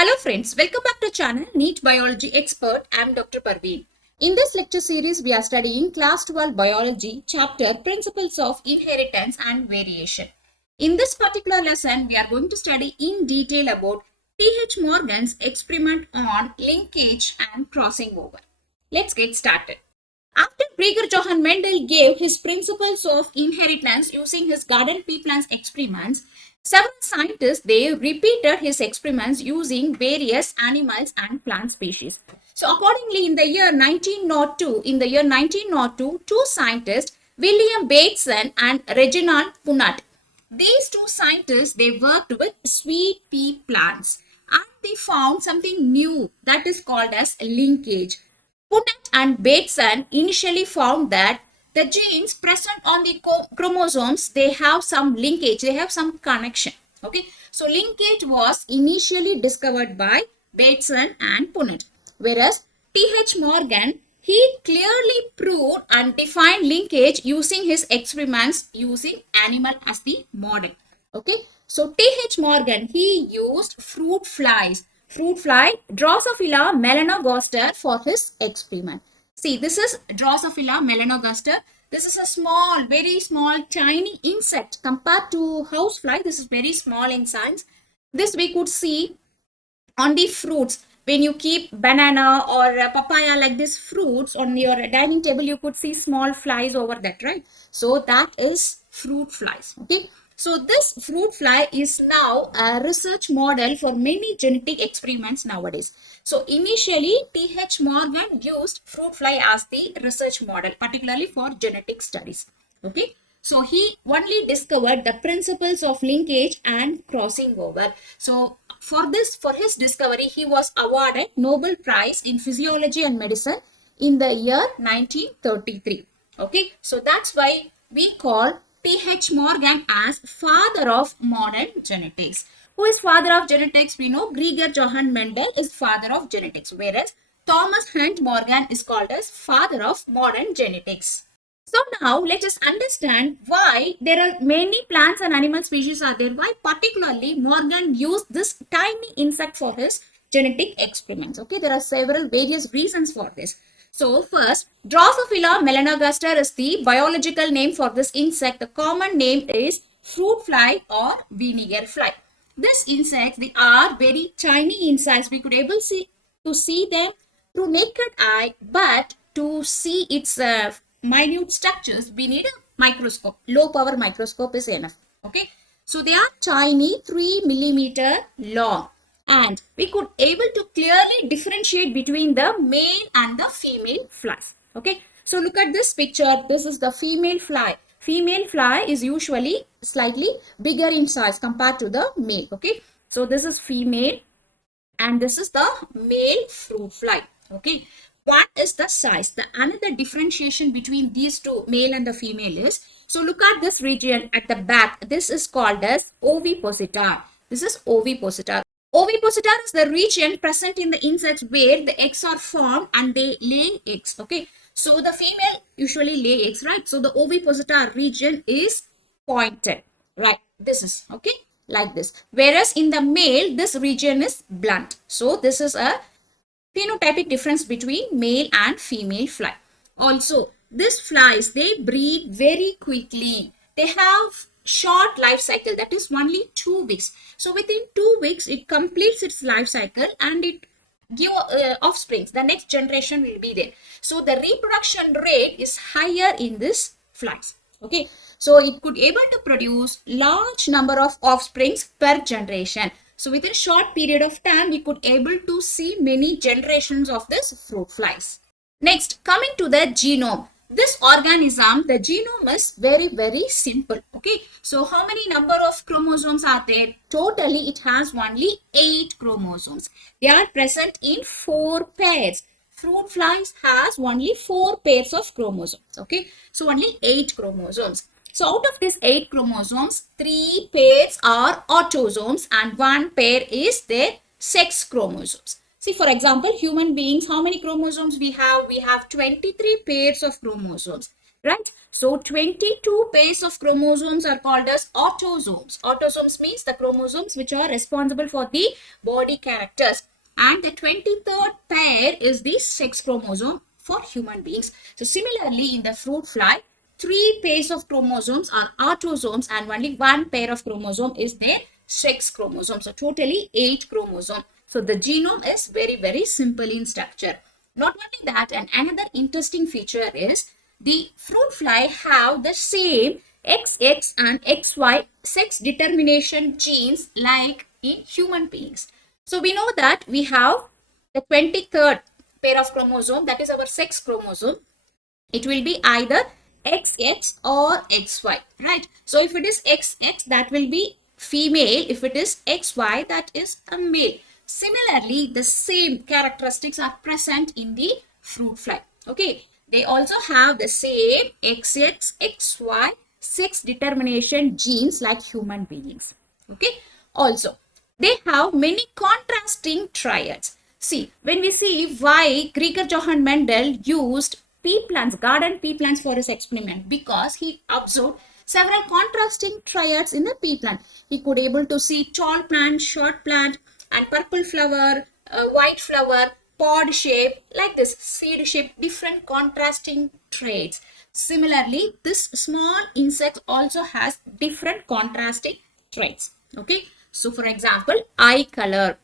Hello friends, welcome back to channel NEET Biology Expert. I am Dr. Parveen. In this lecture series, we are studying Class 12 Biology chapter Principles of Inheritance and Variation. In this particular lesson, we are going to study in detail about T.H. Morgan's experiment on linkage and crossing over. Let's get started. After Gregor Johann Mendel gave his principles of inheritance using his garden pea plants experiments, several scientists they repeated his experiments using various animals and plant species. So accordingly, in the year 1902, two scientists, William Bateson and Reginald Punnett, these two scientists they worked with sweet pea plants and they found something new that is called as linkage. Punnett and Bateson initially found that the genes present on the chromosomes, they have some linkage, they have some connection. Okay, so linkage was initially discovered by Bateson and Punnett, whereas T.H. Morgan, he clearly proved and defined linkage using his experiments using animal as the model. Okay, so T.H. Morgan, he used fruit fly Drosophila melanogaster for his experiment. See, this is Drosophila melanogaster. This is a small, very small, tiny insect compared to housefly. This is very small in size. This we could see on the fruits. When you keep banana or papaya like this fruits on your dining table, you could see small flies over that, right? So that is fruit flies. Okay. So this fruit fly is now a research model for many genetic experiments nowadays. So initially T.H. Morgan used fruit fly as the research model, particularly for genetic studies. Okay. So he only discovered the principles of linkage and crossing over. So for his discovery, he was awarded Nobel Prize in Physiology and Medicine in the year 1933. Okay. So that's why we call T.H. Morgan as father of modern genetics. Who is father of genetics? We know Gregor Johann Mendel is father of genetics, whereas Thomas Hunt Morgan is called as father of modern genetics. So now let us understand why there are many plants and animal species are there. Why particularly Morgan used this tiny insect for his genetic experiments. Okay, there are several various reasons for this. So first, Drosophila melanogaster is the biological name for this insect. The common name is fruit fly or vinegar fly. This insects, they are very tiny insects. We could able to see them through naked eye, but to see its minute structures, we need a microscope. Low power microscope is enough. Okay, so they are tiny, 3 millimeter long, and we could able to clearly differentiate between the male and the female flies. Okay, so look at this picture. This is the female fly. Female fly is usually slightly bigger in size compared to the male. Okay, so this is female and this is the male fruit fly. Okay, what is the size? The another differentiation between these two, male and the female, is, so look at this region at the back. This is called as ovipositor. This is ovipositor. Ovipositor is the region present in the insects where the eggs are formed and they lay eggs. Okay, so the female usually lay eggs, right? So the ovipositor region is pointed, right? This is okay, like this. Whereas in the male, this region is blunt. So this is a phenotypic difference between male and female fly. Also, these flies, they breed very quickly. They have short life cycle, that is only 2 weeks. So within 2 weeks, it completes its life cycle and it give offsprings. The next generation will be there. So the reproduction rate is higher in this flies. Okay, so it could able to produce large number of offsprings per generation. So within a short period of time, we could able to see many generations of this fruit flies. Next, coming to the genome. This organism, the genome is very, very simple. Okay, so how many number of chromosomes are there? Totally, it has only 8 chromosomes. They are present in 4 pairs. Fruit flies has only 4 pairs of chromosomes. Okay, so only 8 chromosomes. So out of these 8 chromosomes, 3 pairs are autosomes and 1 pair is their sex chromosomes. See, for example, human beings, how many chromosomes we have? We have 23 pairs of chromosomes. right? So 22 pairs of chromosomes are called as autosomes. Autosomes means the chromosomes which are responsible for the body characters. And the 23rd pair is the sex chromosome for human beings. So similarly, in the fruit fly, 3 pairs of chromosomes are autosomes and only 1 pair of chromosome is their sex chromosome. So totally 8 chromosomes. So the genome is very, very simple in structure. Not only that, and another interesting feature is the fruit fly have the same XX and XY sex determination genes like in human beings. So we know that we have the 23rd pair of chromosome, that is our sex chromosome. It will be either XX or XY, right? So if it is XX, that will be female. If it is XY, that is a male. Similarly, the same characteristics are present in the fruit fly. Okay, they also have the same XX, XY sex determination genes like human beings. Okay, also they have many contrasting triads. See, when we see why Krieger Johann Mendel used pea plants, garden pea plants for his experiment, because he observed several contrasting triads in the pea plant. He could able to see tall plant, short plant, and purple flower, white flower, pod shape, like this, seed shape, different contrasting traits. Similarly, this small insect also has different contrasting traits. Okay, so for example, eye color.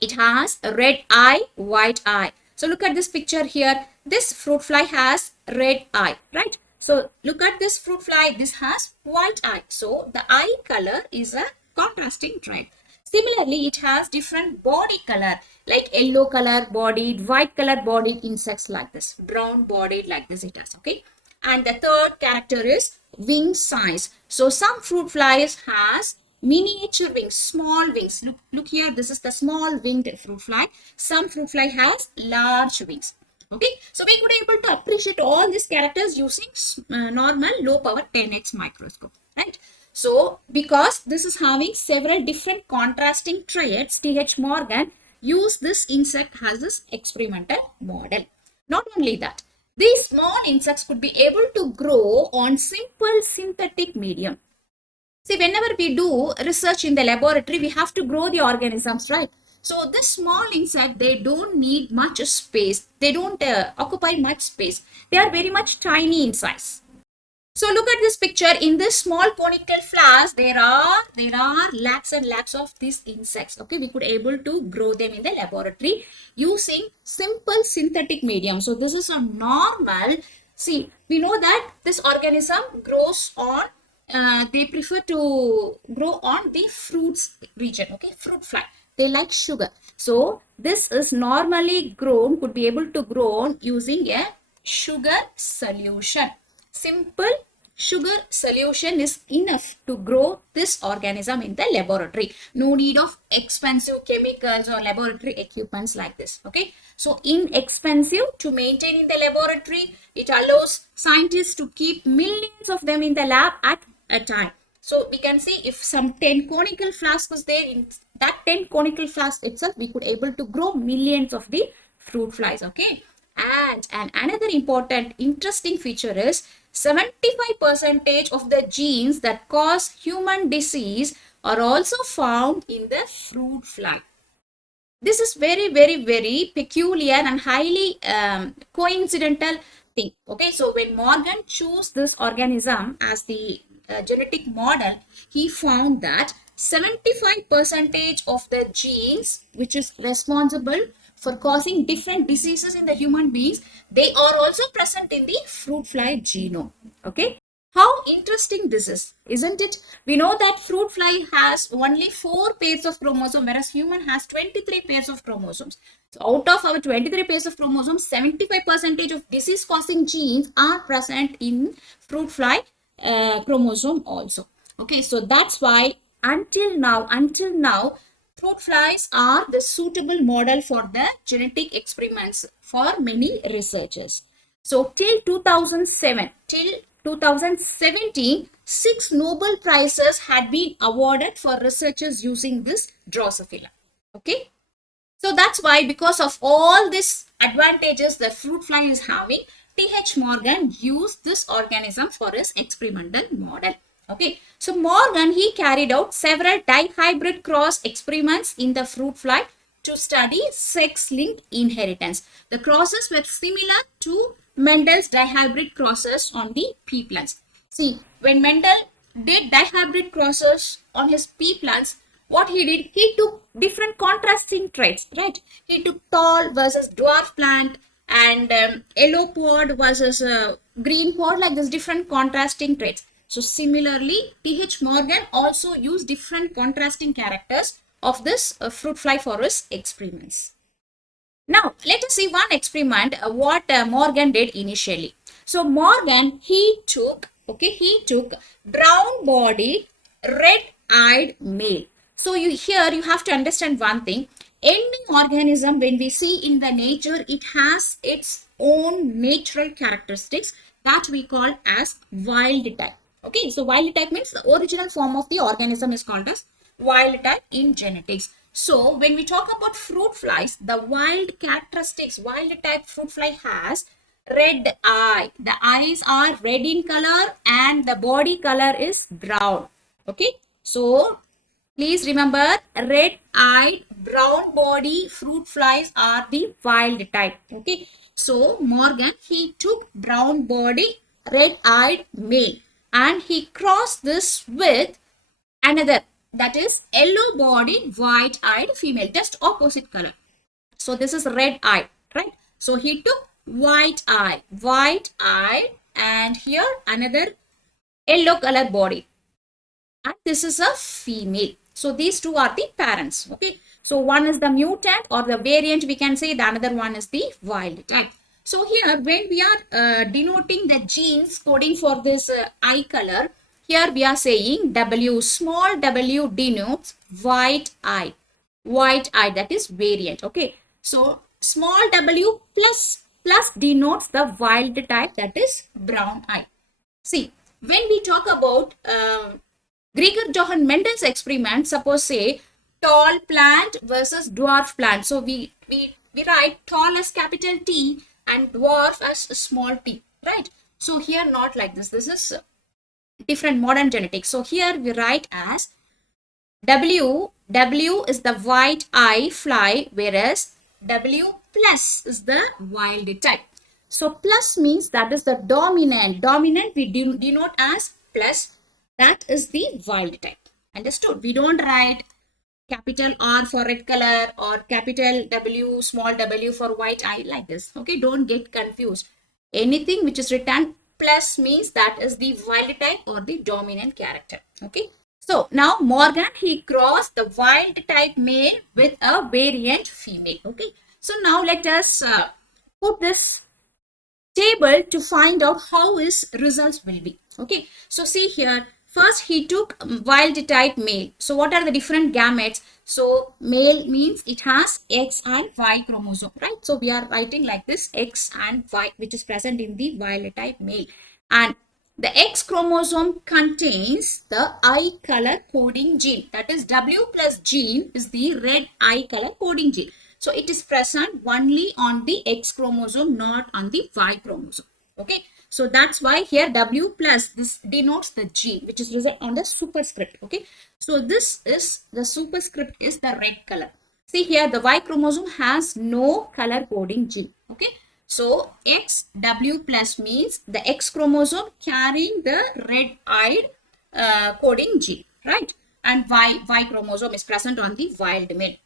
It has a red eye, white eye. So look at this picture here. This fruit fly has red eye, right? So look at this fruit fly. This has white eye. So the eye color is a contrasting trait. Similarly, it has different body color, like yellow color bodied, white color bodied insects like this, brown bodied like this it has, okay? And the third character is wing size. So some fruit flies has miniature wings, small wings. Look here, this is the small winged fruit fly. Some fruit fly has large wings. Okay, so we could able to appreciate all these characters using normal low power 10x microscope, right? So because this is having several different contrasting traits, T.H. Morgan used this insect as this experimental model. Not only that, these small insects could be able to grow on simple synthetic medium. See, whenever we do research in the laboratory, we have to grow the organisms, right? So this small insect, they don't need much space. They don't occupy much space. They are very much tiny in size. So look at this picture. In this small conical flowers, there are lakhs and lakhs of these insects. Okay, we could able to grow them in the laboratory using simple synthetic medium. So this is a normal. See, we know that this organism grows on. They prefer to grow on the fruits region. Okay, fruit fly. They like sugar. So this is normally grown. Could be able to grow using a sugar solution. Simple sugar solution is enough to grow this organism in the laboratory. No need of expensive chemicals or laboratory equipments like this. Okay, so inexpensive to maintain in the laboratory. It allows scientists to keep millions of them in the lab at a time. So we can see if some 10 conical flasks was there, in that 10 conical flasks itself, we could able to grow millions of the fruit flies. Okay, and another important interesting feature is 75% of the genes that cause human disease are also found in the fruit fly. This is very, very, very peculiar and highly coincidental thing. Okay, so when Morgan chose this organism as the genetic model, he found that 75% of the genes which is responsible for causing different diseases in the human beings, they are also present in the fruit fly genome. Okay, how interesting this is, isn't it? We know that fruit fly has only 4 pairs of chromosomes, whereas human has 23 pairs of chromosomes. So out of our 23 pairs of chromosomes, 75% of disease causing genes are present in fruit fly chromosome also. Okay, so that's why until now, fruit flies are the suitable model for the genetic experiments for many researchers. So till 2017, 6 Nobel Prizes had been awarded for researchers using this Drosophila. Okay. So that's why, because of all these advantages the fruit fly is having, T.H. Morgan used this organism for his experimental model. Okay, so Morgan, he carried out several dihybrid cross experiments in the fruit fly to study sex-linked inheritance. The crosses were similar to Mendel's dihybrid crosses on the pea plants. See, when Mendel did dihybrid crosses on his pea plants, what he did, he took different contrasting traits, right? He took tall versus dwarf plant and yellow pod versus green pod, like this different contrasting traits. So similarly, T.H. Morgan also used different contrasting characters of this fruit fly for his experiments. Now, let us see one experiment, what Morgan did initially. So, Morgan, he took brown body, red-eyed male. So, here you have to understand one thing. Any organism, when we see in the nature, it has its own natural characteristics that we call as wild type. Okay, so wild type means the original form of the organism is called as wild type in genetics. So when we talk about fruit flies, the wild characteristics, wild type fruit fly has red eye. The eyes are red in color and the body color is brown. Okay, so please remember, red-eyed, brown body fruit flies are the wild type. Okay, so Morgan, he took brown body, red-eyed male and he crossed this with another, that is yellow body, white-eyed female, just opposite color. So this is red-eyed, right? So he took white-eye, and here another yellow color body. And this is a female. So these two are the parents. Okay. So one is the mutant or the variant, we can say. The another one is the wild type. So here when we are denoting the genes coding for this eye color, here we are saying W, small w denotes white eye. White eye, that is variant. Okay. So small w plus denotes the wild type, that is brown eye. See, when we talk about Gregor Johann Mendel's experiment, suppose say tall plant versus dwarf plant. So we write tall as capital T and dwarf as small t, right? So here not like this. This is different modern genetics. So here we write as W is the white eye fly, whereas W plus is the wild type. So plus means that is the dominant. Dominant we denote as plus. That is the wild type. Understood? We don't write capital R for red color or capital W, small w for white eye like this. Okay, don't get confused. Anything which is written plus means that is the wild type or the dominant character. Okay. So now Morgan, he crossed the wild type male with a variant female. Okay. So now let us put this table to find out how his results will be. Okay. So see here. First, he took wild type male. So, what are the different gametes? So, male means it has X and Y chromosome, right? So, we are writing like this, X and Y, which is present in the wild type male. And the X chromosome contains the eye color coding gene. That is, W plus gene is the red eye color coding gene. So, it is present only on the X chromosome, not on the Y chromosome. Okay. So that's why here W plus, this denotes the gene which is present on the superscript. Okay. So this is the superscript is the red color. See here the Y chromosome has no color coding gene. Okay. So XW plus means the X chromosome carrying the red-eyed coding gene, right? And Y chromosome is present on the wild male.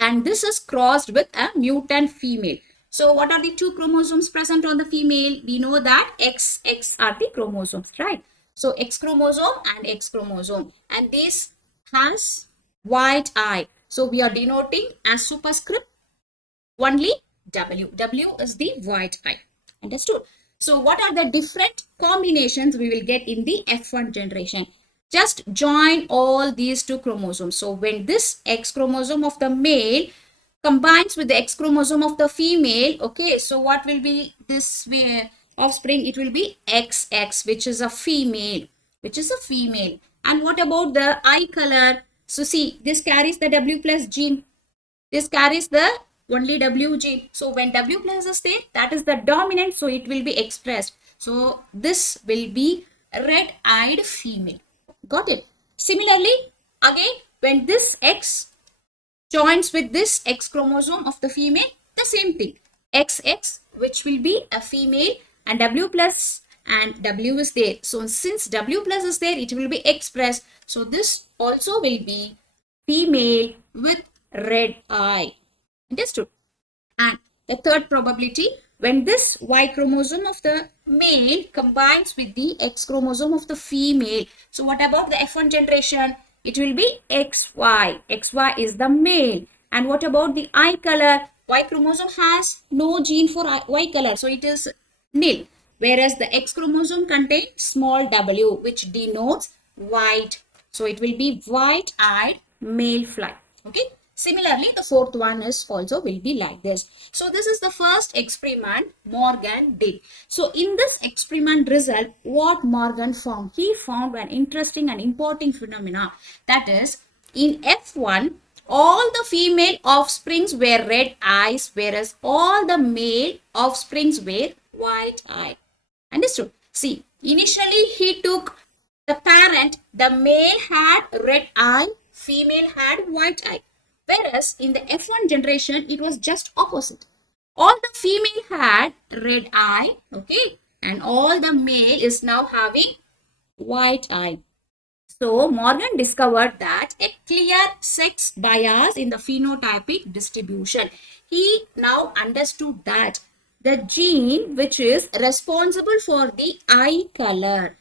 And this is crossed with a mutant female. So what are the two chromosomes present on the female? We know that X are the chromosomes, right? So X chromosome and X chromosome. And this has white eye. So we are denoting as superscript only W. W is the white eye. Understood? So what are the different combinations we will get in the F1 generation? Just join all these two chromosomes. So when this X chromosome of the male combines with the X chromosome of the female, okay, so what will be this offspring? It will be XX, which is a female, And what about the eye color? So see, this carries the W plus gene. This carries the only W gene. So when W plus is there, that is the dominant, so it will be expressed. So this will be red-eyed female. Got it? Similarly, again, when this X joins with this X chromosome of the female, the same thing. XX, which will be a female, and W plus and W is there. So since W plus is there, it will be expressed. So this also will be female with red eye. Understood? And the third probability, when this Y chromosome of the male combines with the X chromosome of the female. So what about the F1 generation? It will be XY. XY is the male. And what about the eye color? Y chromosome has no gene for Y color. So it is nil. Whereas the X chromosome contains small w, which denotes white. So it will be white-eyed male fly. Okay. Similarly, the fourth one is also will be like this. So this is the first experiment Morgan did. So in this experiment result, what Morgan found? He found an interesting and important phenomena. That is, in F1, all the female offsprings were red eyes, whereas all the male offsprings were white eye. Understood? See, initially he took the parent, the male had red eye, female had white eye. Whereas in the F1 generation, it was just opposite. All the female had red eye, okay, and all the male is now having white eye. So Morgan discovered that a clear sex bias in the phenotypic distribution. He now understood that the gene which is responsible for the eye color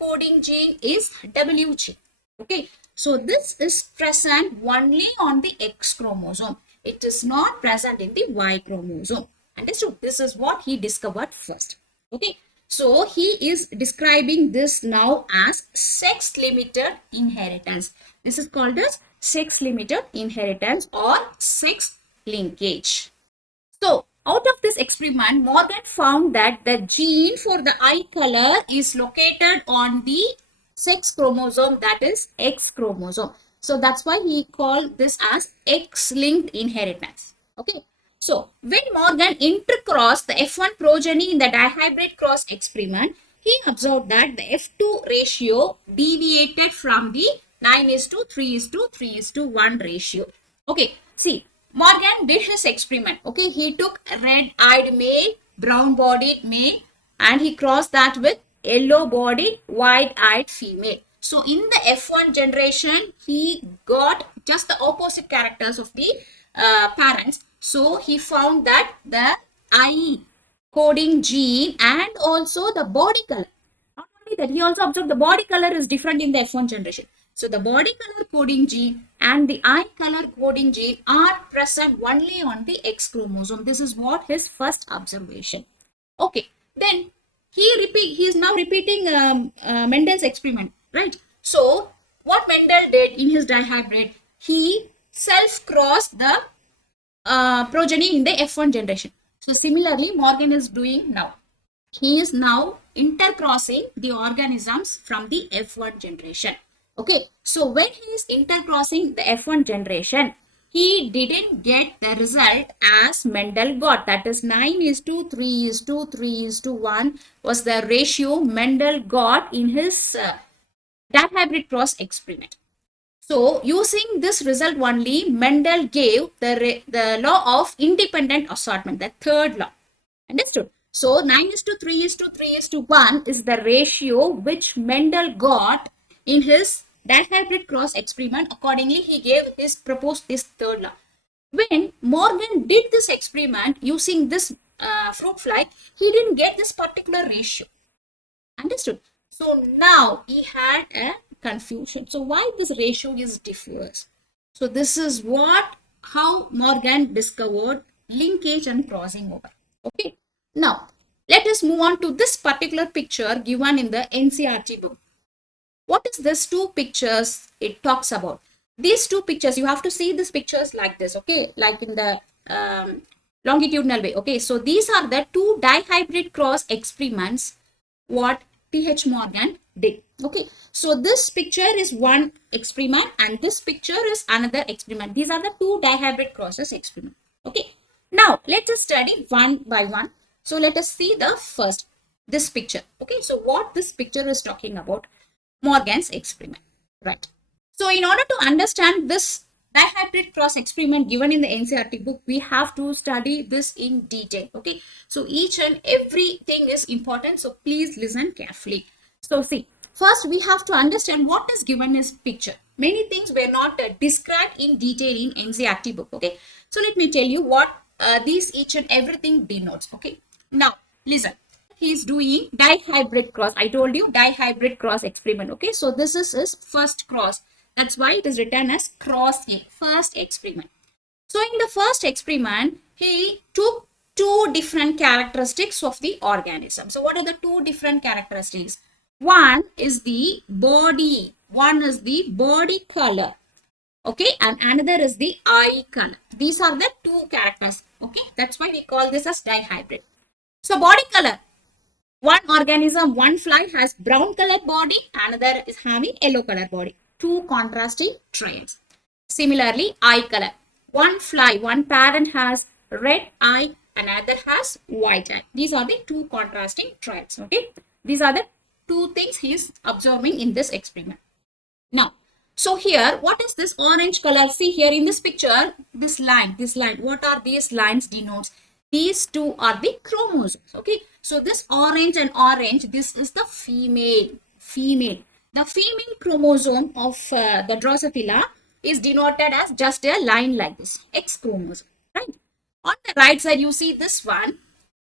coding gene is W gene. Okay, so this is present only on the X chromosome. It is not present in the Y chromosome. Understood? This is what he discovered first. Okay, so he is describing this now as sex-limited inheritance. This is called as sex-limited inheritance or sex linkage. So, out of this experiment, Morgan found that the gene for the eye color is located on the sex chromosome, that is X chromosome. So that's why he called this as X-linked inheritance. Okay. So when Morgan intercrossed the F1 progeny in the dihybrid cross experiment, he observed that the F2 ratio deviated from the 9:3:3:1 ratio. Okay. See, Morgan did his experiment. Okay. He took a red-eyed male, brown-bodied male, and he crossed that with yellow-bodied, wide-eyed female. So in the F1 generation, he got just the opposite characters of the parents. So he found that the eye coding gene and also the body color. Not only that, he also observed the body color is different in the F1 generation. So the body color coding gene and the eye color coding gene are present only on the X chromosome. This is what his first observation. Okay, then he is now repeating Mendel's experiment, right? So what Mendel did in his dihybrid, he self-crossed the progeny in the F1 generation. So similarly, Morgan is doing now. He is now intercrossing the organisms from the F1 generation. Okay, so when he is intercrossing the F1 generation, he didn't get the result as Mendel got. That is 9:3:3:1 was the ratio Mendel got in his dihybrid cross experiment. So using this result only, Mendel gave the law of independent assortment, the third law. Understood? So 9:3:3:1 is the ratio which Mendel got in his dihybrid cross experiment. Accordingly, he proposed this third law. When Morgan did this experiment using this fruit fly, he didn't get this particular ratio. Understood? So now he had a confusion. So why this ratio is differs? So this is how Morgan discovered linkage and crossing over. Okay. Now let us move on to this particular picture given in the NCERT book. What is this two pictures it talks about? These two pictures, you have to see these pictures like this, okay, like in the longitudinal way. Okay, so these are the two dihybrid cross experiments what T.H. Morgan did. Okay, so this picture is one experiment and this picture is another experiment. These are the two dihybrid crosses experiment. Okay. Now, let us study one by one. So, let us see the first, this picture. Okay. So, what this picture is talking about, Morgan's experiment, right? So, in order to understand this dihybrid cross experiment given in the NCERT book, we have to study this in detail. Okay. So, each and everything is important. So, please listen carefully. So, see, first we have to understand what is given as picture. Many things were not described in detail in NCERT book. Okay. So, let me tell you what these each and everything denotes. Okay. Now, listen. He is doing dihybrid cross. I told you dihybrid cross experiment. Okay, so this is his first cross. That's why it is written as cross A, first experiment. So in the first experiment, he took two different characteristics of the organism. So what are the two different characteristics? One is the body. One is the body color. Okay, and another is the eye color. These are the two characters. Okay, that's why we call this as dihybrid. So body color. One organism, one fly has brown colored body, another is having yellow colored body. Two contrasting traits. Similarly, eye color. One fly, one parent has red eye, another has white eye. These are the two contrasting traits. Okay, these are the two things he is observing in this experiment. Now, so here, what is this orange color? See here in this picture, this line. What are these lines denotes? These two are the chromosomes. Okay, so this orange and orange, this is the female. The female chromosome of the Drosophila is denoted as just a line like this, X chromosome, right? On the right side, you see this one,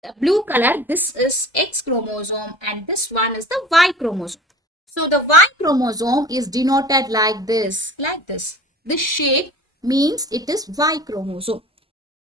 the blue color, this is X chromosome, and this one is the Y chromosome. So the Y chromosome is denoted like this, This shape means it is Y chromosome.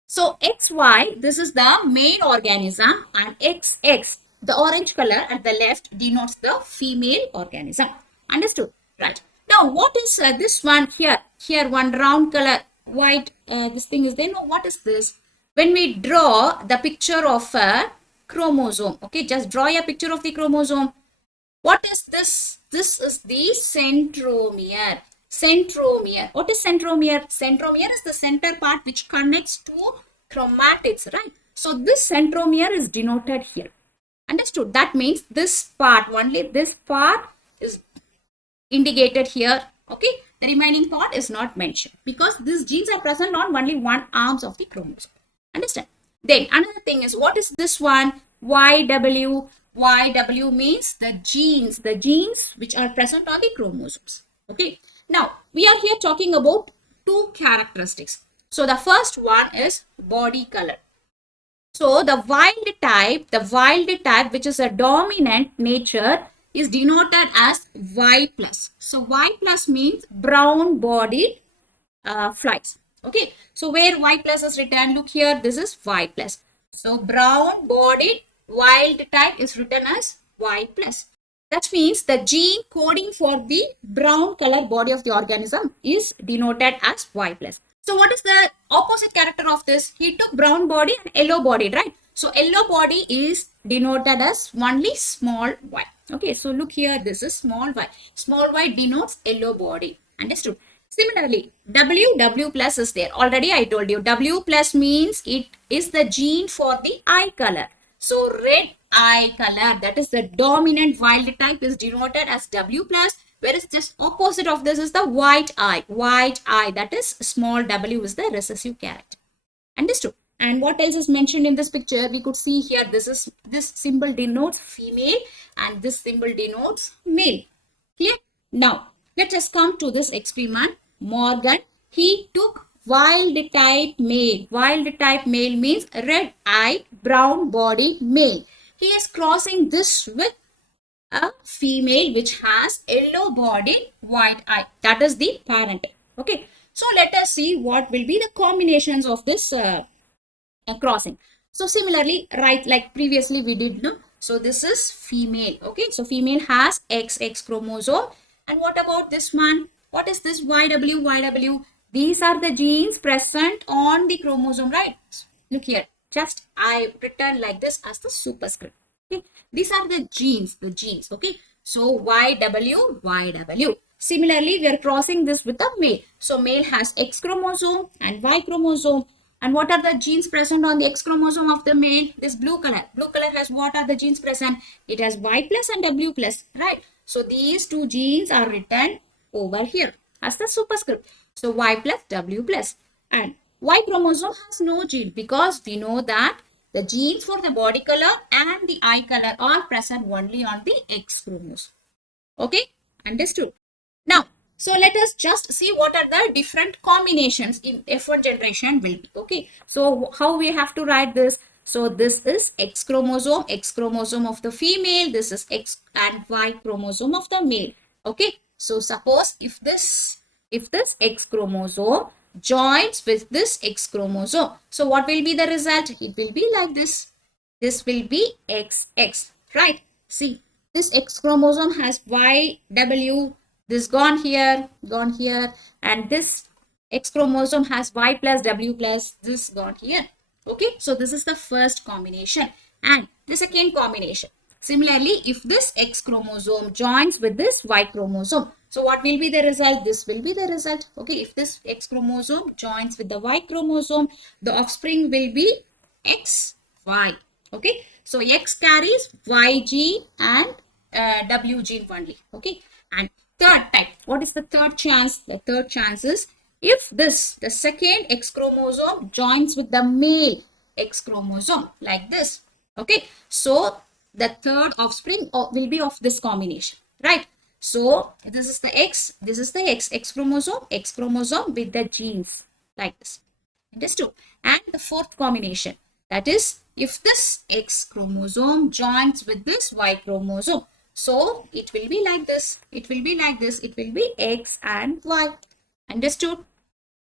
So XY, this is the male organism, and XX, the orange color at the left, denotes the female organism. Understood? Right. Now, what is this one here? Here, one round color, white, this thing is there. No, what is this? When we draw the picture of a chromosome, okay, just draw a picture of the chromosome. What is this? This is the centromere. What is centromere? Centromere is the center part which connects to chromatids, right? So this centromere is denoted here. Understood? That means this part, only this part is indicated here. Okay, the remaining part is not mentioned because these genes are present on only one arms of the chromosome. Understand? Then another thing is, what is this one? YW. YW means the genes which are present on the chromosomes. Okay. Now, we are here talking about two characteristics. So, the first one is body color. So, the wild type which is a dominant nature is denoted as Y plus. So, Y plus means brown bodied flies. Okay. So, where Y plus is written, look here, this is Y plus. So, brown bodied wild type is written as Y plus. That means the gene coding for the brown color body of the organism is denoted as Y plus. So what is the opposite character of this? He took brown body and yellow body, right? So yellow body is denoted as only small y. Okay, so look here, this is small y. Small y denotes yellow body. Understood? Similarly, W plus is there. Already I told you, W plus means it is the gene for the eye color. So red eye color, that is the dominant wild type, is denoted as W plus, whereas just opposite of this is the white eye. White eye, that is small w is the recessive character. Understood? And what else is mentioned in this picture? We could see here, this symbol denotes female and this symbol denotes male. Clear? Now, let us come to this experiment. Morgan, he took wild type male. Wild type male means red eye, brown body male. He is crossing this with a female which has yellow bodied white eye. That is the parent. Okay. So let us see what will be the combinations of this crossing. So similarly, right, like previously we did, no? So this is female. Okay. So female has XX chromosome. And what about this one? What is this YW? These are the genes present on the chromosome, right? Look here. Just I written like this as the superscript. Okay. These are the genes. Okay. So YW. Similarly, we are crossing this with the male. So male has X chromosome and Y chromosome. And what are the genes present on the X chromosome of the male? This blue color. Blue color has what are the genes present? It has Y plus and W plus, right? So these two genes are written over here as the superscript. So Y plus W plus. And Y chromosome has no gene because we know that the genes for the body color and the eye color are present only on the X chromosome. Okay, understood. Now, so let us just see what are the different combinations in F1 generation will be. Okay, so how we have to write this? So this is X chromosome of the female. This is X and Y chromosome of the male. Okay, so suppose if this X chromosome joins with this X chromosome, so what will be the result? It will be like this. This will be XX, right? See, this X chromosome has YW, this gone here, and this X chromosome has Y plus W plus, this gone here. Okay, so this is the first combination. And the second combination. Similarly, if this X chromosome joins with this Y chromosome, so what will be the result? This will be the result. Okay, if this X chromosome joins with the Y chromosome, the offspring will be XY. Okay, so X carries Y gene and W gene only. Okay, and third type, what is the third chance? The third chance is if the second X chromosome joins with the male X chromosome like this. Okay, so the third offspring will be of this combination, right? So this is the X, this is the X chromosome with the genes like this. Understood? And the fourth combination, that is if this X chromosome joins with this Y chromosome, so it will be like this. It will be like this. It will be X and Y. Understood?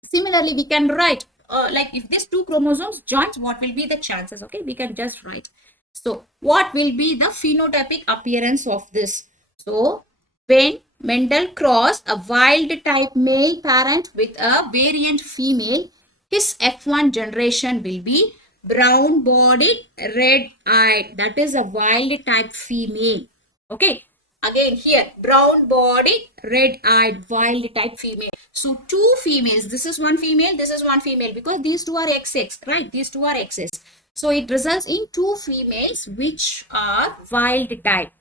Similarly, we can write like if these two chromosomes joins, what will be the chances? Okay, we can just write. So what will be the phenotypic appearance of this? So when Mendel crossed a wild type male parent with a variant female, his F1 generation will be brown bodied, red eyed. That is a wild type female. Okay, again here brown bodied, red eyed, wild type female. So two females, this is one female, this is one female, because these two are XX, right? These two are XS. So it results in two females which are wild type,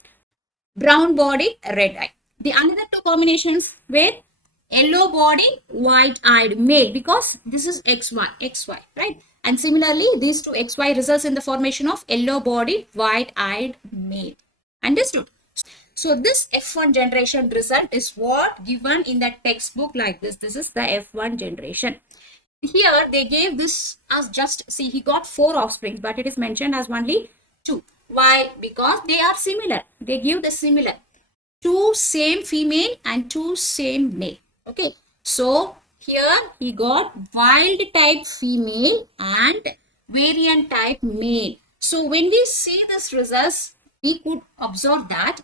brown bodied, red eye. The another two combinations were yellow bodied, white eyed male, because this is XY, right? And similarly, these two XY results in the formation of yellow bodied, white eyed male. Understood? So this F1 generation result is what given in the textbook like this. This is the F1 generation. Here they gave this as just, see, he got 4 offspring, but it is mentioned as only 2. Why? Because they are similar. They give the similar. 2 same female and 2 same male. Okay. So here he got wild type female and variant type male. So when we see this results, we could observe that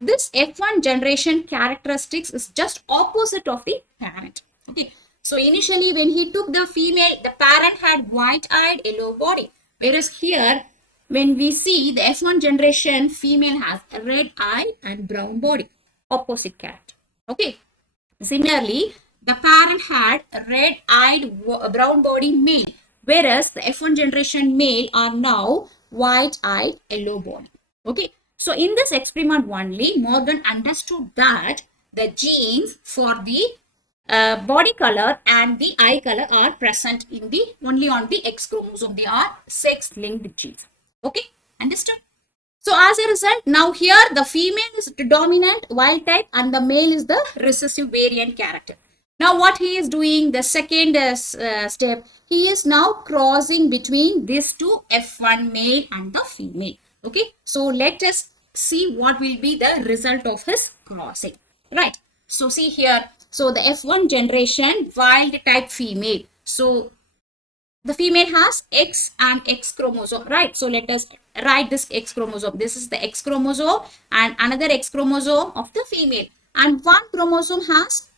this F1 generation characteristics is just opposite of the parent. Okay. So initially when he took the female, the parent had white-eyed yellow body. Whereas here, when we see the F1 generation, female has a red eye and brown body. Opposite character. Okay. Similarly, the parent had a red-eyed brown body male. Whereas the F1 generation male are now white-eyed yellow body. Okay. So in this experiment only, Morgan understood that the genes for the body color and the eye color are present in the only on the X chromosome. They are sex-linked genes. Okay, understood? So as a result, now here the female is the dominant wild type and the male is the recessive variant character. Now what he is doing, the second step, he is now crossing between these two F1 male and the female. Okay, so let us see what will be the result of his crossing. Right, so see here, so the F1 generation wild type female. So the female has X and X chromosome, right? So let us write this X chromosome. This is the X chromosome and another X chromosome of the female. And one chromosome has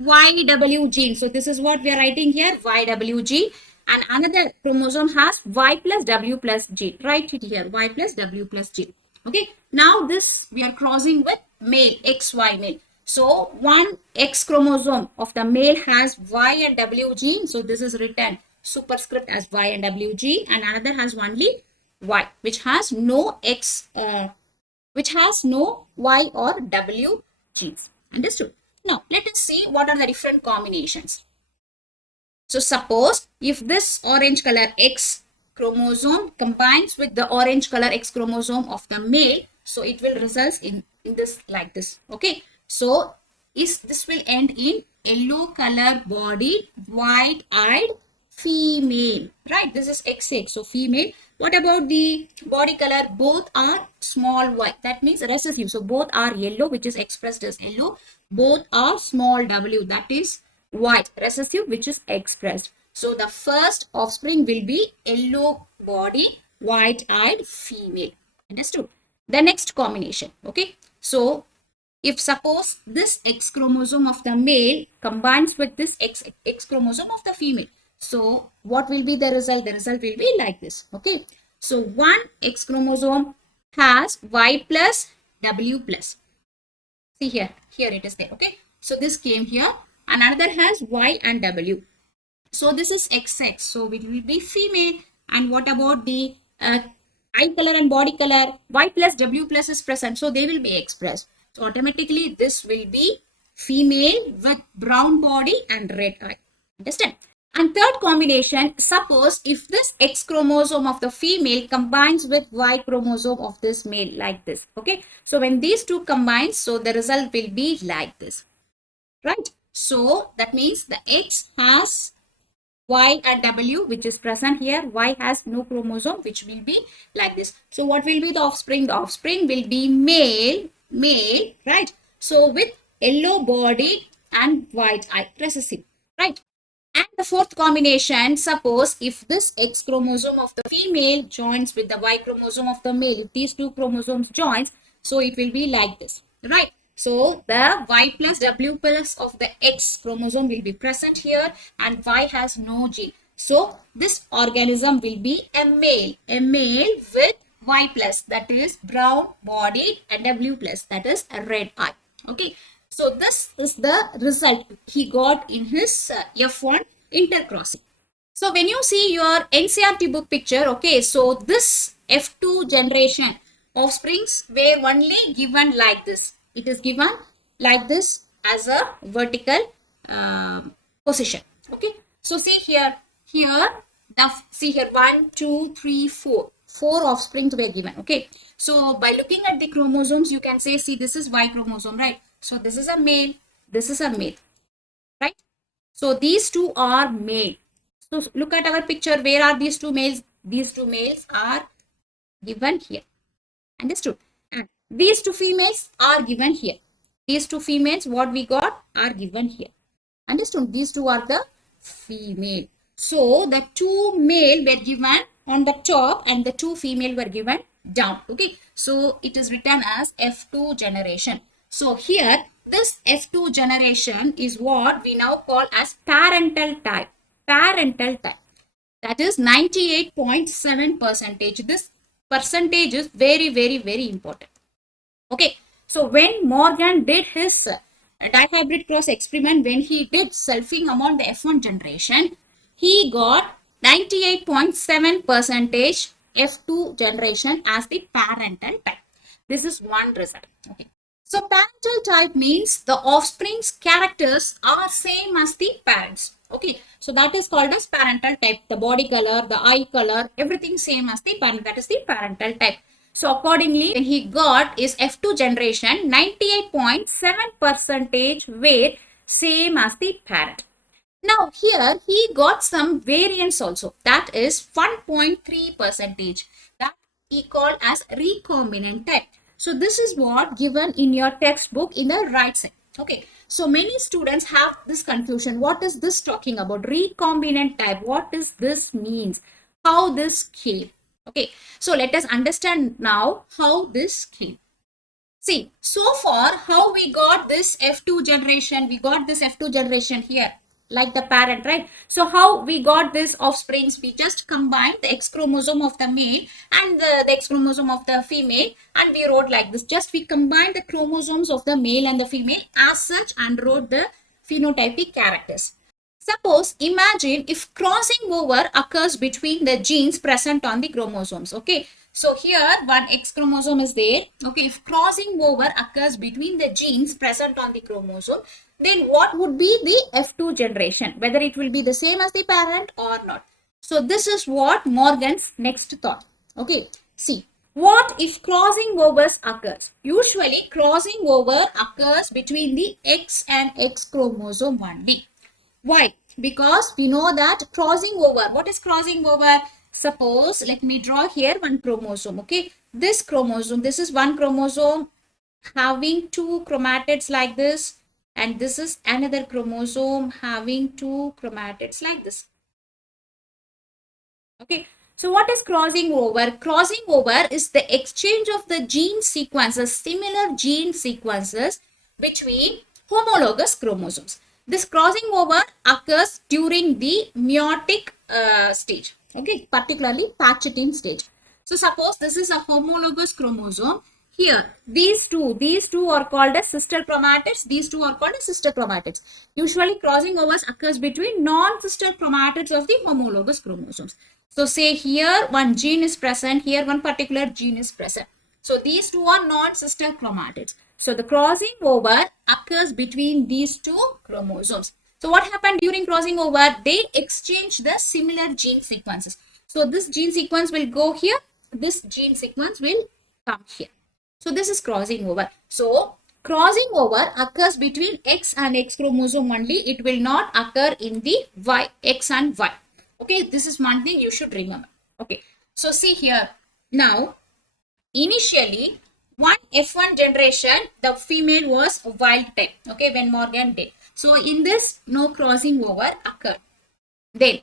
YW gene. So this is what we are writing here, YW gene. And another chromosome has Y plus W plus gene. Write it here, Y plus W plus gene. Okay. Now this we are crossing with male, XY male. So one X chromosome of the male has Y and W gene. So this is written. superscript as Y and WG, and another has only Y, which has no which has no Y or W genes. Understood? Now, let us see what are the different combinations. So, suppose if this orange color X chromosome combines with the orange color X chromosome of the male, so it will result in this like this. Okay. So, this will end in yellow color body, white eyed female, right? This is XX, so female. What about the body color? Both are small y, that means recessive. So both are yellow, which is expressed as yellow. Both are small w, that is white, recessive, which is expressed. So the first offspring will be yellow body, white eyed female. Understood? The next combination. Okay, so if suppose this X chromosome of the male combines with this X chromosome of the female, so what will be the result? The result will be like this. Okay, so one X chromosome has Y plus W plus. See here it is there. Okay, so this came here, and another has Y and W. So this is XX, so it will be female. And what about the eye color and body color? Y plus W plus is present, so they will be expressed. So automatically this will be female with brown body and red eye. Understand? And third combination, suppose if this X chromosome of the female combines with Y chromosome of this male like this. Okay. So when these two combine, so the result will be like this. Right. So that means the X has Y and W, which is present here. Y has no chromosome, which will be like this. So what will be the offspring? The offspring will be male, right? So with yellow body and white eye, recessive, right? And the fourth combination, suppose if this X chromosome of the female joins with the Y chromosome of the male, if these two chromosomes joins, so it will be like this, right? So the Y plus W plus of the X chromosome will be present here, and Y has no G. So this organism will be a male with Y plus, that is brown body, and W plus, that is a red eye. Okay. So this is the result he got in his F1 intercrossing. So when you see your NCERT book picture, okay, so this F2 generation offsprings were only given like this. It is given like this as a vertical position. Okay. So see here, see here 1, 2, 3, 4. 4 offsprings were given. Okay. So by looking at the chromosomes, you can say, see, this is Y chromosome, right? So this is a male, this is a male, right? So these two are male. So look at our picture. Where are these two males? These two males are given here. Understood? And these two females are given here. These two females, what we got, are given here. Understood? These two are the female. So the two male were given on the top and the two female were given down. Okay. So it is written as F2 generation. So here this F2 generation is what we now call as parental type. Parental type. That is 98.7%. This percentage is very, very, very important. Okay. So when Morgan did his dihybrid cross experiment, when he did selfing among the F1 generation, he got 98.7% F2 generation as the parental type. This is one result. Okay. So parental type means the offspring's characters are same as the parents. Okay. So that is called as parental type. The body color, the eye color, everything same as the parent. That is the parental type. So accordingly, when he got his F2 generation, 98.7% were same as the parent. Now here he got some variance also. That is 1.3%. That he called as recombinant type. So this is what given in your textbook in the right side. Okay. So many students have this confusion. What is this talking about? Recombinant type. What does this means? How this came? Okay. So let us understand now how this came. See, so far how we got this F2 generation. We got this F2 generation here, like the parent, right? So how we got this offsprings? We just combined the X chromosome of the male and the X chromosome of the female, and we wrote like this. Just we combined the chromosomes of the male and the female as such and wrote the phenotypic characters. Suppose, imagine if crossing over occurs between the genes present on the chromosomes. Okay. So here one X chromosome is there. Okay. If crossing over occurs between the genes present on the chromosome, then what would be the F2 generation? Whether it will be the same as the parent or not. So this is what Morgan's next thought. Okay. See. What if crossing overs occurs? Usually crossing over occurs between the X and X chromosome only. Why? Because we know that crossing over. What is crossing over? Suppose, let me draw here one chromosome. Okay. This chromosome, this is one chromosome having two chromatids like this. And this is another chromosome having two chromatids like this. Okay. So what is crossing over? Crossing over is the exchange of the gene sequences, similar gene sequences between homologous chromosomes. This crossing over occurs during the meiotic stage, okay, particularly Pachette stage. So suppose this is a homologous chromosome. Here, these two are called as sister chromatids. These two are called as sister chromatids. Usually, crossing overs occurs between non-sister chromatids of the homologous chromosomes. So, say here one gene is present, here one particular gene is present. So, these two are non-sister chromatids. So, the crossing over occurs between these two chromosomes. So, what happened during crossing over? They exchange the similar gene sequences. So, this gene sequence will go here. This gene sequence will come here. So this is crossing over. So crossing over occurs between X and X chromosome only. It will not occur in the Y, X and Y. Okay, this is one thing you should remember. Okay, so see here. Now, initially, one F1 generation, the female was wild type. Okay, when Morgan did. So in this, no crossing over occurred. Then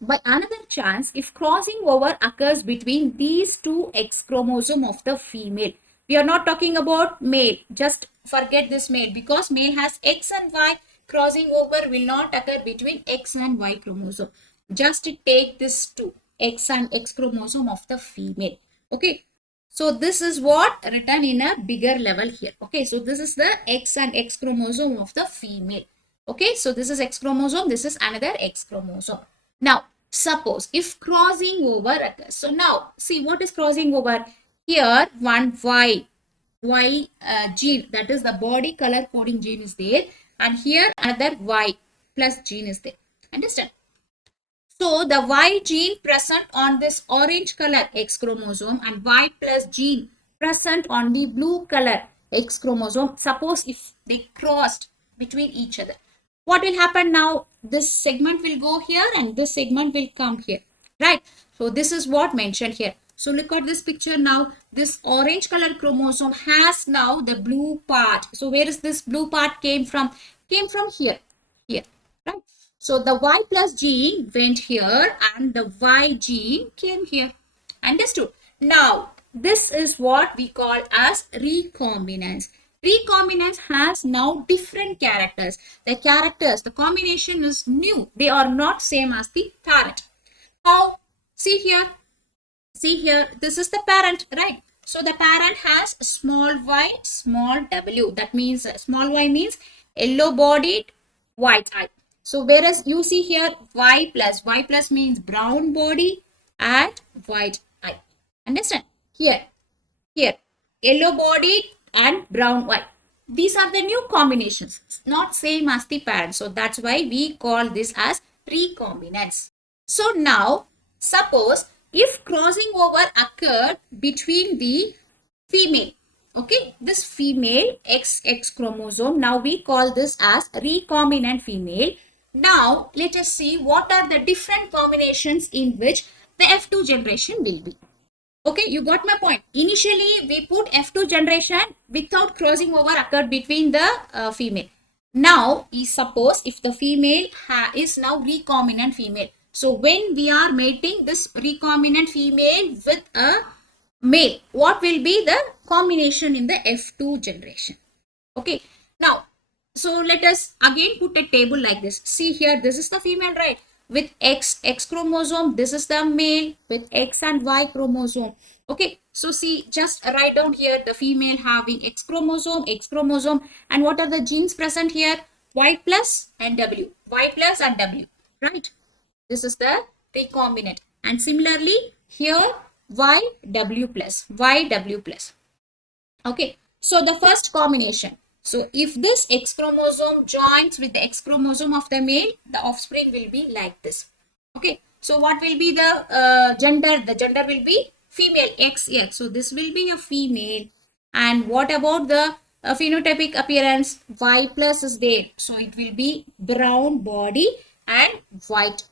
by another chance, if crossing over occurs between these two X chromosome of the female, we are not talking about male, just forget this male, because male has X and Y, crossing over will not occur between X and Y chromosome. Just take this two, X and X chromosome of the female. Okay. So this is what written in a bigger level here. Okay. So this is the X and X chromosome of the female. Okay, so this is X chromosome, this is another X chromosome. Now, suppose if crossing over occurs. So now, see what is crossing over? Here, one Y gene, that is the body color coding gene is there. And here another Y plus gene is there. Understand? So, the Y gene present on this orange color X chromosome and Y plus gene present on the blue color X chromosome. Suppose if they crossed between each other. What will happen now? This segment will go here and this segment will come here, right? So this is what mentioned here. So look at this picture now. This orange color chromosome has now the blue part. So where is this blue part came from? Came from here, right? So the Y plus gene went here and the Y gene came here. Understood? Now, this is what we call as recombinance. Recombinance has now different characters. The combination is new. They are not same as the parent. How? See here, this is the parent, right? So the parent has small y, small w. That means small y means yellow bodied, white eye. So whereas you see here y plus means brown body and white eye. Understand? Here, yellow bodied and brown white. These are the new combinations, not same as the parent. So that's why we call this as recombinance. So now, suppose if crossing over occurred between the female, okay, this female XX chromosome, now we call this as recombinant female. Now, let us see what are the different combinations in which the F2 generation will be. Okay, you got my point. Initially, we put F2 generation without crossing over occurred between the female. Now, we suppose if the female is now recombinant female. So, when we are mating this recombinant female with a male, what will be the combination in the F2 generation? Okay, now, so let us again put a table like this. See here, this is the female, right? With X chromosome, this is the male with X and Y chromosome. Okay, so see, just write down here the female having X chromosome, and what are the genes present here? Y plus and W, Y plus and W, right? This is the recombinant. And similarly, here YW plus, YW plus. Okay, so the first combination. So if this X chromosome joins with the X chromosome of the male, the offspring will be like this. Okay, so what will be the gender? The gender will be female, XX. So this will be a female. And what about the phenotypic appearance? Y plus is there. So it will be brown body and white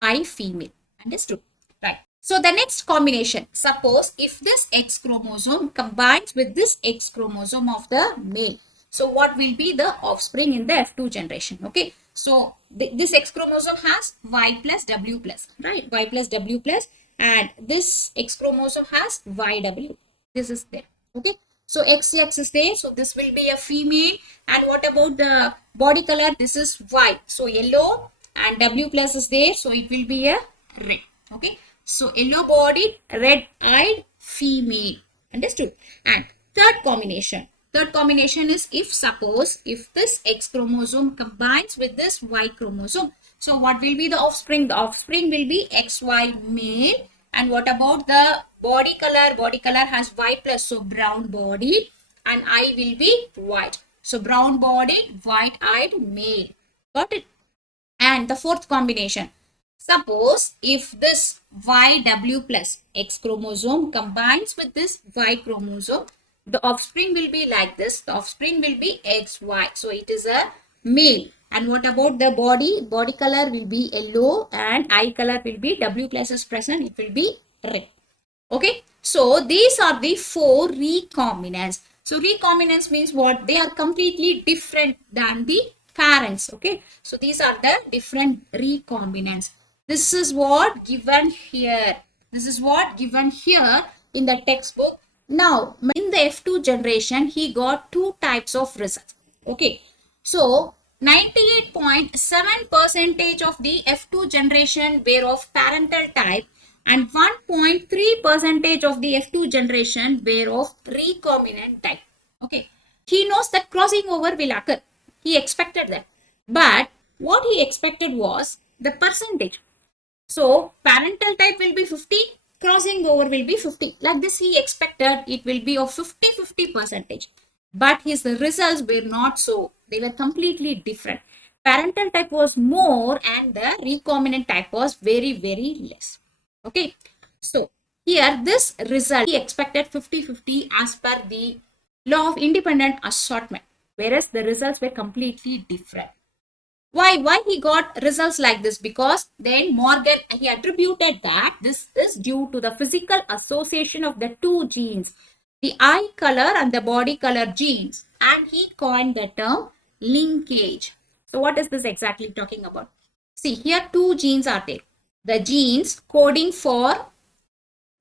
eye, female. Understood? Right. So the next combination, suppose if this X chromosome combines with this X chromosome of the male. So what will be the offspring in the F2 generation? Okay. So this X chromosome has Y plus W plus, right? Y plus W plus, and this X chromosome has YW. This is there. Okay. So XX is there. So this will be a female. And what about the body color? This is Y. So yellow, and W plus is there. So it will be a red. Okay. So yellow bodied, red eyed, female. Understood? And third combination. Third combination is if suppose if this X chromosome combines with this Y chromosome. So what will be the offspring? The offspring will be XY male. And what about the body color? Body color has Y plus, so brown body, and eye will be white. So brown body, white eyed male. Got it? And the fourth combination. Suppose if this YW plus X chromosome combines with this Y chromosome, the offspring will be like this. The offspring will be XY. So it is a male. And what about the body? Body color will be yellow and eye color will be W plus is present. It will be red. Okay. So these are the four recombinants. So recombinants means what? They are completely different than the parents. Okay. So these are the different recombinants. This is what given here. This is what given here in the textbook. Now, in the F2 generation, he got two types of results. Okay. So, 98.7% of the F2 generation were of parental type and 1.3% of the F2 generation were of recombinant type. Okay. He knows that crossing over will occur. He expected that. But what he expected was the percentage. So, parental type will be 50, crossing over will be 50. Like this, he expected it will be of 50-50 percentage. But his results were not so. They were completely different. Parental type was more and the recombinant type was very, very less. Okay. So, here this result, he expected 50-50 as per the law of independent assortment. Whereas the results were completely different. Why he got results like this? Because then Morgan, he attributed that this is due to the physical association of the two genes, the eye color and the body color genes, and he coined the term linkage. So what is this exactly talking about? See, here two genes are there. The genes coding for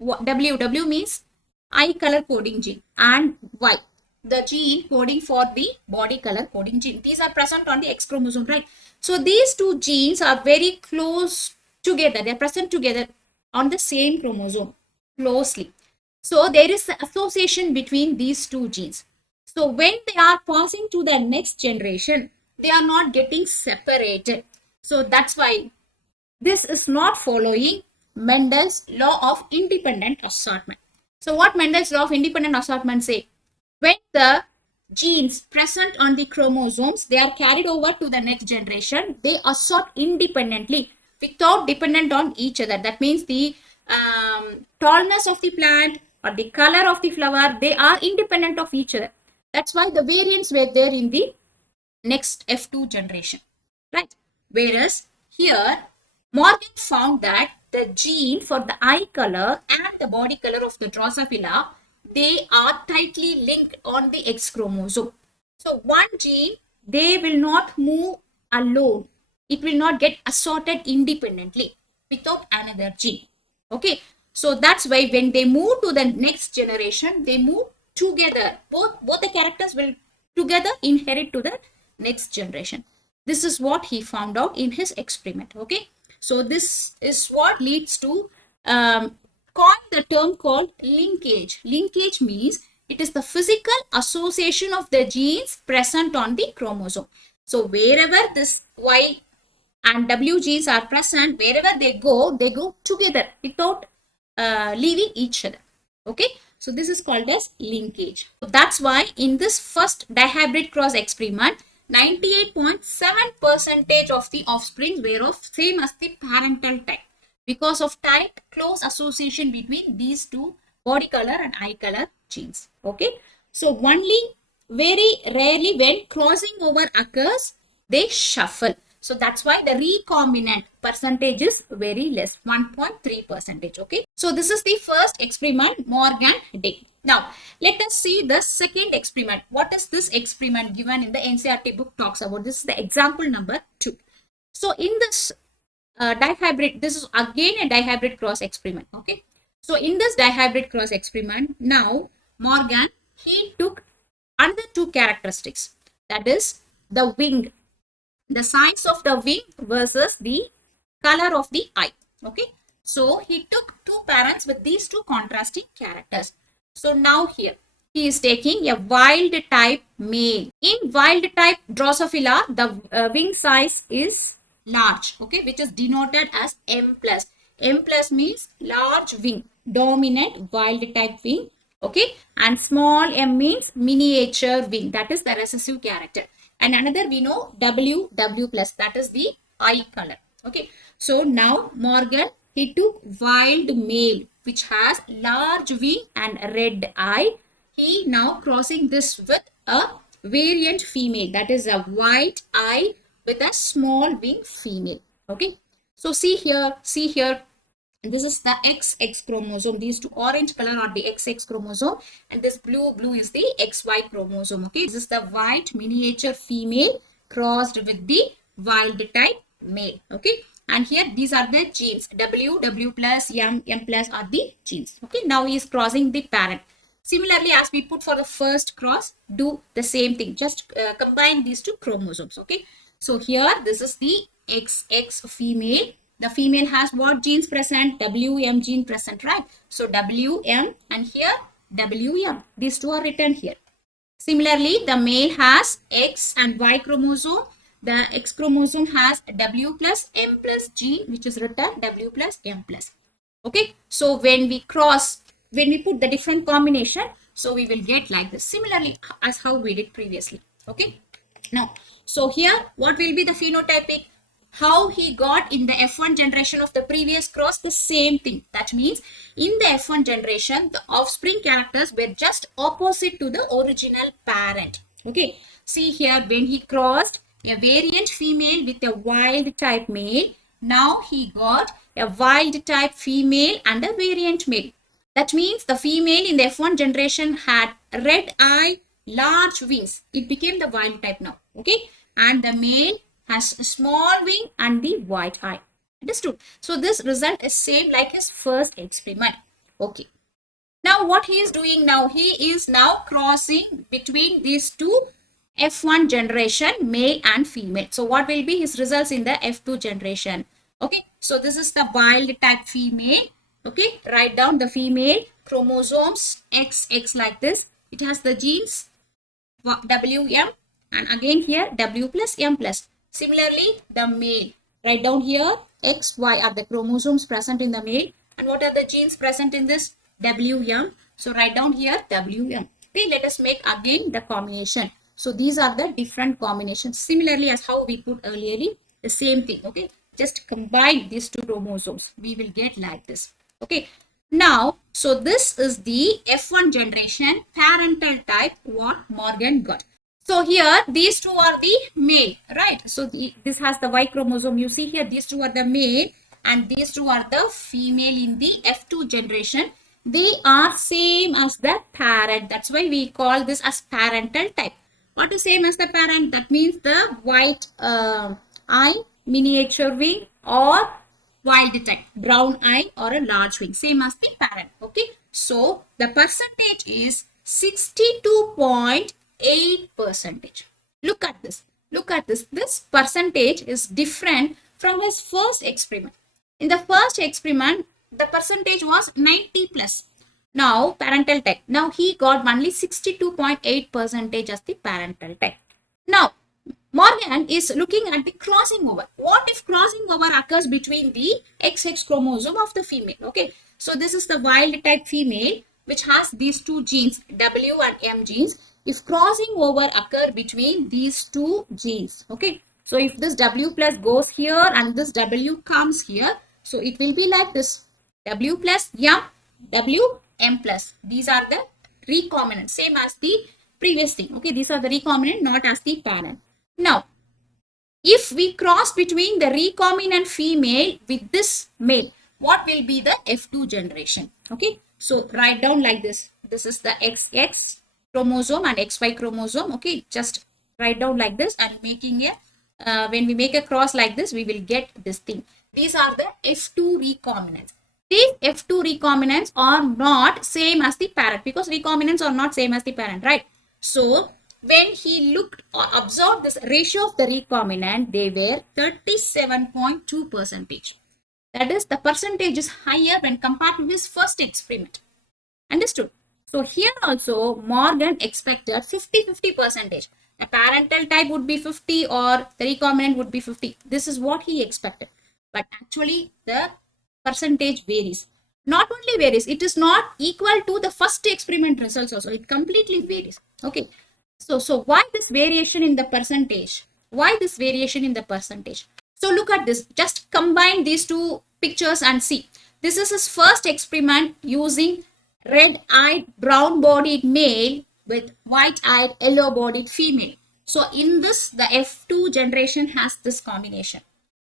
W means eye color coding gene, and Y, the gene coding for the body color coding gene. These are present on the X chromosome, right? So these two genes are very close together. They are present together on the same chromosome closely. So there is association between these two genes. So when they are passing to the next generation, they are not getting separated. So that's why this is not following Mendel's law of independent assortment. So what Mendel's law of independent assortment say? When the genes present on the chromosomes, they are carried over to the next generation, they assort independently without dependent on each other. That means the tallness of the plant or the color of the flower, they are independent of each other. That's why the variants were there in the next F2 generation, right? Whereas here, Morgan found that the gene for the eye color and the body color of the Drosophila, they are tightly linked on the X chromosome. So one gene, they will not move alone. It will not get assorted independently without another gene. Okay. So that's why when they move to the next generation, they move together. Both the characters will together inherit to the next generation. This is what he found out in his experiment. Okay. So this is what leads to coin the term called linkage. Linkage means it is the physical association of the genes present on the chromosome. So wherever this Y and W genes are present, wherever they go together without leaving each other. Okay, so this is called as linkage. That's why in this first dihybrid cross experiment, 98.7% of the offspring were of same as the parental type because of tight close association between these two body color and eye color genes. Okay, so only very rarely when crossing over occurs, they shuffle. So that's why the recombinant percentage is very less, 1.3 percentage. Okay, so this is the first experiment Morgan did. Now let us see the second experiment. What is this experiment given in the NCERT book talks about? This is the example number 2. So in this dihybrid, this is again a dihybrid cross experiment. Okay, so in this dihybrid cross experiment, now Morgan, he took another two characteristics, that is the wing, the size of the wing versus the color of the eye. Okay, so he took two parents with these two contrasting characters. So now here he is taking a wild type male. In wild type Drosophila, the wing size is large, okay, which is denoted as M plus. M plus means large wing, dominant wild type wing. Okay, and small m means miniature wing, that is the recessive character. And another we know W plus, that is the eye color. Okay, so now Morgan, he took wild male which has large wing and red eye. He now crossing this with a variant female, that is a white eye with a small wing female. Okay, so see here, this is the XX chromosome. These two orange color are the XX chromosome, and this blue is the XY chromosome. Okay, this is the white miniature female crossed with the wild type male. Okay, and here these are the genes, W plus, M plus are the genes. Okay, now he is crossing the parent. Similarly, as we put for the first cross, do the same thing, just combine these two chromosomes. Okay, so here this is the XX female. The female has what genes present? WM gene present, right? So WM and here WM. These two are written here. Similarly, the male has X and Y chromosome. The X chromosome has W plus M plus gene, which is written W plus M plus. Okay, so when we cross, when we put the different combination, so we will get like this, similarly as how we did previously. Okay, now so here what will be the phenotypic? How he got in the F1 generation of the previous cross, the same thing. That means in the F1 generation, the offspring characters were just opposite to the original parent. Okay, see here when he crossed a variant female with a wild type male, now he got a wild type female and a variant male. That means the female in the F1 generation had red eye, large wings. It became the wild type now. Okay, and the male has a small wing and the white eye. Understood? So this result is same like his first experiment. Okay. Now what he is doing now? He is now crossing between these two F1 generation, male and female. So what will be his results in the F2 generation? Okay. So this is the wild type female. Okay. Write down the female chromosomes XX like this. It has the genes WM and again here W plus M plus. Similarly, the male, write down here X, Y are the chromosomes present in the male, and what are the genes present in this? WM. So write down here WM. Okay, let us make again the combination. So these are the different combinations. Similarly as how we put earlier, the same thing. Okay, just combine these two chromosomes. We will get like this. Okay, now so this is the F1 generation parental type what Morgan got. So here these two are the male, right? So this has the Y chromosome. You see here these two are the male and these two are the female in the F2 generation. They are same as the parent. That's why we call this as parental type. What is same as the parent? That means the white eye, miniature wing or wild type, brown eye or a large wing. Same as the parent. Okay. So the percentage is 62.8%. Look at this. Look at this. This percentage is different from his first experiment. In the first experiment, the percentage was 90 plus. Now, parental type. Now, he got only 62.8% as the parental type. Now, Morgan is looking at the crossing over. What if crossing over occurs between the XX chromosome of the female? Okay, so this is the wild type female which has these two genes, W and M genes. If crossing over occur between these two genes, okay, so if this W plus goes here and this W comes here, so it will be like this: W plus M, W, M plus. These are the recombinants, same as the previous thing. Okay, these are the recombinant, not as the parent. Now, if we cross between the recombinant female with this male, what will be the F2 generation? Okay, so write down like this. This is the XX chromosome and XY chromosome. Okay, just write down like this, and making a when we make a cross like this, we will get this thing. These are the F2 recombinants. These F2 recombinants are not same as the parent, because recombinants are not same as the parent, right? So when he looked or observed this ratio of the recombinant, they were 37.2 percentage. That is, the percentage is higher when compared to his first experiment. Understood? So here also Morgan expected 50-50 percentage. The parental type would be 50 or the recombinant would be 50. This is what he expected. But actually the percentage varies. Not only varies, it is not equal to the first experiment results also. It completely varies. Okay. So why this variation in the percentage? Why this variation in the percentage? So look at this. Just combine these two pictures and see. This is his first experiment using red-eyed, brown-bodied male with white-eyed, yellow-bodied female. So in this, the F2 generation has this combination.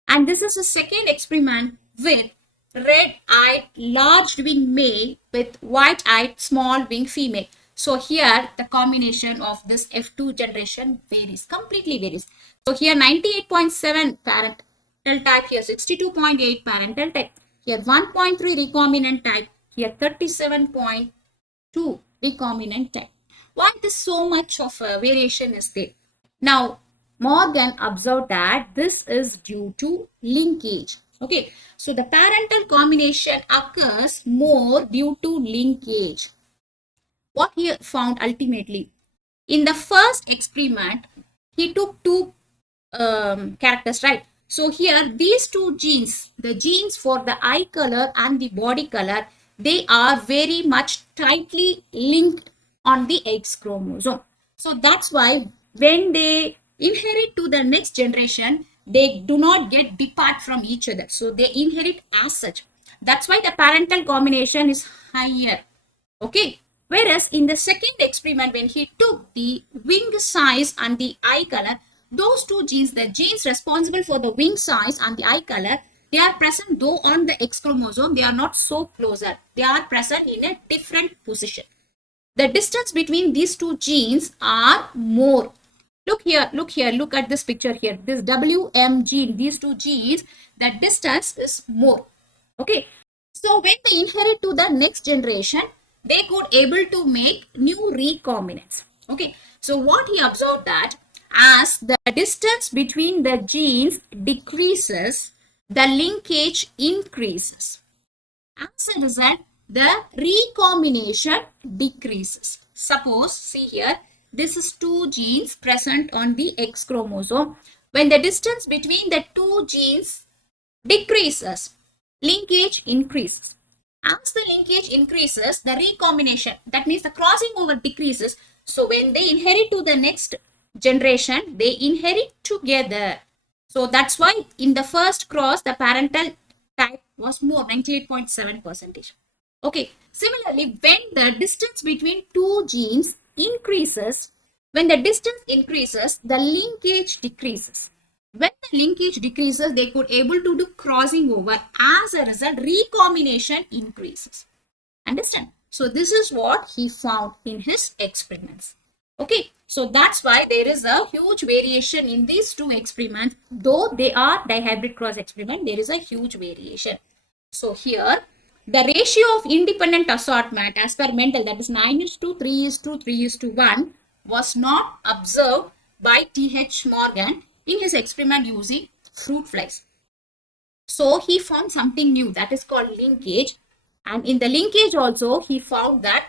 And this is the second experiment with red-eyed, large-winged male with white-eyed, small-winged female. So here the combination of this F2 generation varies, completely varies. So here 98.7 parental type, here 62.8 parental type, here 1.3 recombinant type, here 37.2 recombinant type. Why this so much of a variation is there? Now Morgan observed that this is due to linkage. Okay, so the parental combination occurs more due to linkage. What he found ultimately, in the first experiment, he took two characters, right? So here these two genes, the genes for the eye color and the body color, they are very much tightly linked on the X chromosome. So that's why when they inherit to the next generation, they do not get depart from each other. So they inherit as such. That's why the parental combination is higher. Okay. Whereas in the second experiment, when he took the wing size and the eye color, those two genes, the genes responsible for the wing size and the eye color, they are present though on the X chromosome, they are not so closer. They are present in a different position. The distance between these two genes are more. Look here, look at this picture here. This WM gene, these two genes, the distance is more. Okay. So when they inherit to the next generation, they could able to make new recombinants. Okay, so what he observed that as the distance between the genes decreases, the linkage increases. As a result, the recombination decreases. Suppose, see here, this is two genes present on the X chromosome. When the distance between the two genes decreases, linkage increases. As the linkage increases, the recombination, that means the crossing over, decreases. So when they inherit to the next generation, they inherit together. So that's why in the first cross, the parental type was more, 98.7 percentage. Okay. Similarly, when the distance between two genes increases, when the distance increases, the linkage decreases. When the linkage decreases, they could able to do crossing over. As a result, recombination increases. Understand? So this is what he found in his experiments. Okay, so that's why there is a huge variation in these two experiments. Though they are dihybrid cross experiment, there is a huge variation. So here, the ratio of independent assortment as per Mendel, that is 9:3:3:1, was not observed by T.H. Morgan in his experiment using fruit flies. So he found something new, that is called linkage. And in the linkage also, he found that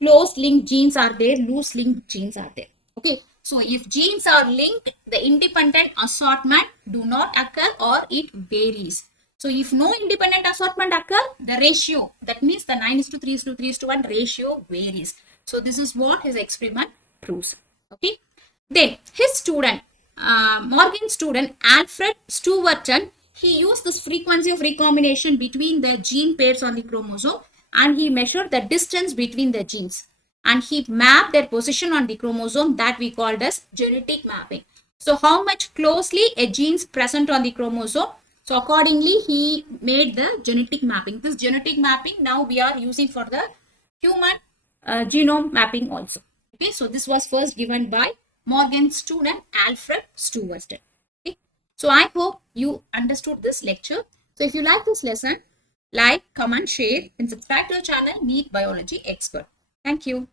close linked genes are there, loose linked genes are there. Okay. So if genes are linked, the independent assortment do not occur or it varies. So if no independent assortment occur, the ratio, that means the 9:3:3:1 ratio varies. So this is what his experiment proves. Okay. Then his student, Morgan's student Alfred Stewarton, he used this frequency of recombination between the gene pairs on the chromosome, and he measured the distance between the genes, and he mapped their position on the chromosome, that we called as genetic mapping. So how much closely a gene is present on the chromosome, so accordingly he made the genetic mapping. This genetic mapping now we are using for the human genome mapping also. Okay, so this was first given by Morgan's student Alfred Stewarton. Okay, so I hope you understood this lecture. So if you like this lesson, like, comment, share, and subscribe to our channel NEET Biology Expert. Thank you.